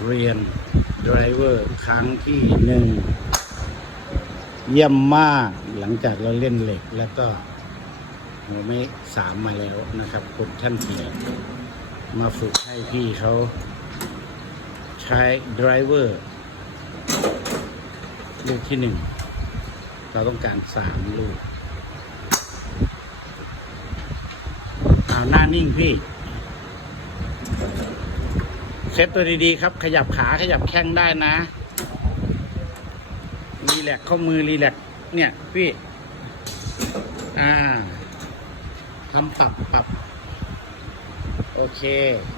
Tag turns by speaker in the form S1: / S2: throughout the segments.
S1: เรียนดรเวอร์ครั้งที่หนึ่งเยี่ยมมากหลังจากเราเล่นเหล็กแล้วก็หัวไม่สามมาแล้วนะครับคุณท่านเพียมาฝึกให้พี่เขาใช้ดรเวอร์ลูกที่หนึ่งเราต้องการสามลูกเอาหน้านิ่งพี่ เซตตัวดีๆครับ ขยับขาขยับแข้งได้นะ รีแลกข้อมือรีแลกเนี่ยพี่ อ่าทำปรับปรับโอเค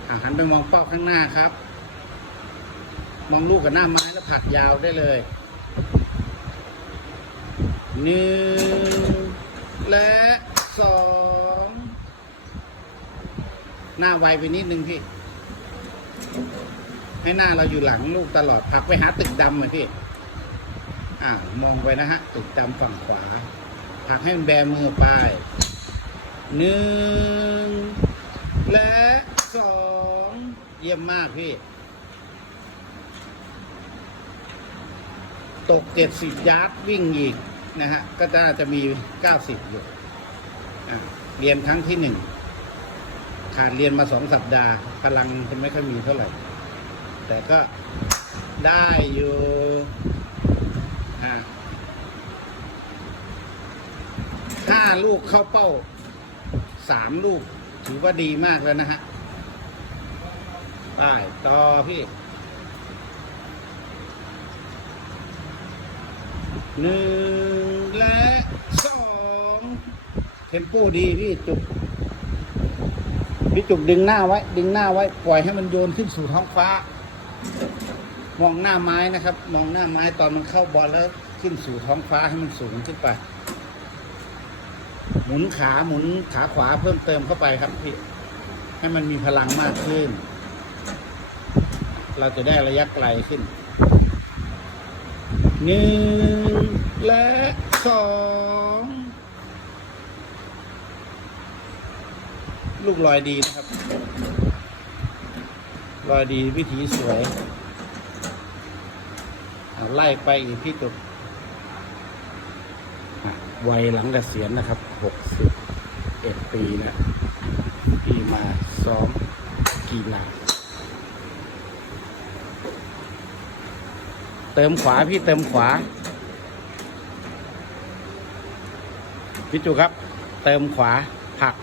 S1: อาหันไปมองเป้าข้างหน้าครับ มองลูกกับหน้าไม้แล้วผลักยาวได้เลยหนึ่งและสองหน้าไวไปนิดนึงพี่ ให้หน้าเราอยู่หลังลูกตลอดผักไปหาตึกดำเลยพี่อ่ามองไปนะฮะ ตึกดำฝั่งขวาผักให้มันแบมือไปหนึ่งและสองเยี่ยมมากพี่ ตกเจ็ดสิบยาร์ดวิ่งอีกนะฮะ ก็น่าจะมีเก้าสิบอยู่อะเรียนครั้งที่หนึ่ง ขาดเรียนมาสองสัปดาห์พลังจะไม่ค่อยมีเท่าไหร่ แต่ก็ได้อยู่ห้าลูกเข้าเป้าสามลูก ถือว่าดีมากแล้วนะฮะได้ต่อพี่หนึ่งและสองเทมโปดีพี่จุก พี่จุกดึงหน้าไว้ ดึงหน้าไว้ ปล่อยให้มันโยนขึ้นสู่ท้องฟ้า มองหน้าไม้นะครับ มองหน้าไม้ตอนมันเข้าบอลแล้วขึ้นสู่ท้องฟ้าให้มันสูงขึ้นไป หมุนขาหมุนขาขวาเพิ่มเติมเข้าไปครับพี่ให้มันมีพลังมากขึ้น เราจะได้ระยะไกลขึ้นหนึ่งและสอง ลูกลอยดีนะครับ ลอยดีวิถีสวยไล่ไปอีกพี่ตุกวัยหลังเกษียณนะครับหกสิบเอ็ดปีแล้วพี่มาซ้อมกีฬาเติมขวาพี่เติมขวา พี่จูครับ เติมขวาผัก